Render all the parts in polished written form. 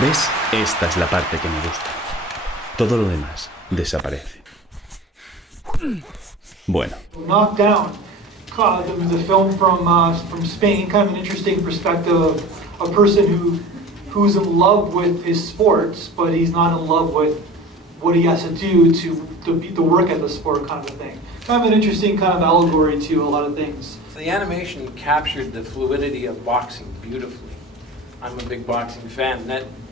¿Ves? Esta es la parte que me gusta. Todo lo demás desaparece. Bueno. Knocked Down. It was a film from Spain, kind of an interesting perspective of a person who's in love with his sports, but he's not in love with what he has to do to work at the sport, kind of a thing. Kind of an interesting kind of allegory to a lot of things. The animation captured the fluidity of boxing beautifully. I'm a big boxing fan.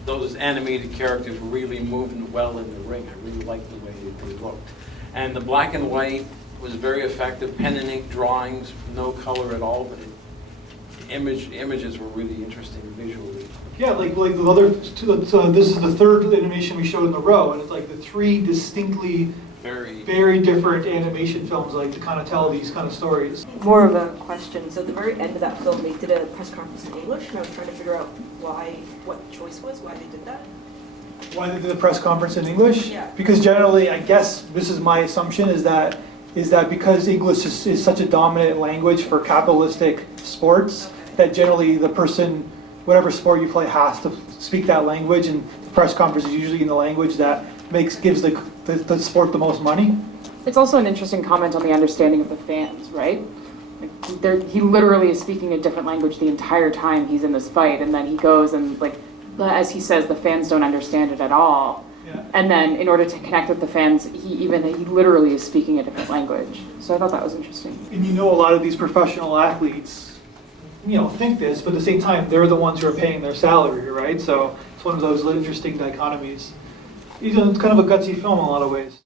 Those animated characters really moved well in the ring. I really liked the way they looked. And the black and white was very effective. Pen and ink drawings, no color at all, but the images were really interesting visually. Yeah, like the other two, so this is the third animation we showed in a row, and it's like the three distinctly very different animation films, like to kind of tell these kind of stories. More of a question. So at the very end of that film, they did a press conference in English, and I was trying to figure out what the choice was, why they did that. Why they did the press conference in English? Yeah. Because generally, I guess this is my assumption, is that because English is such a dominant language for capitalistic sports, Okay. that generally the person, whatever sport you play, has to speak that language, and the press conference is usually in the language that gives the sport the most money. It's also an interesting comment on the understanding of the fans, right? Like, he literally is speaking a different language the entire time he's in this fight, and then he goes and, like, as he says, the fans don't understand it at all. Yeah. And then in order to connect with the fans, he literally is speaking a different language. So I thought that was interesting. And a lot of these professional athletes, think this, but at the same time, they're the ones who are paying their salary, right? So it's one of those interesting dichotomies. It's kind of a gutsy film in a lot of ways.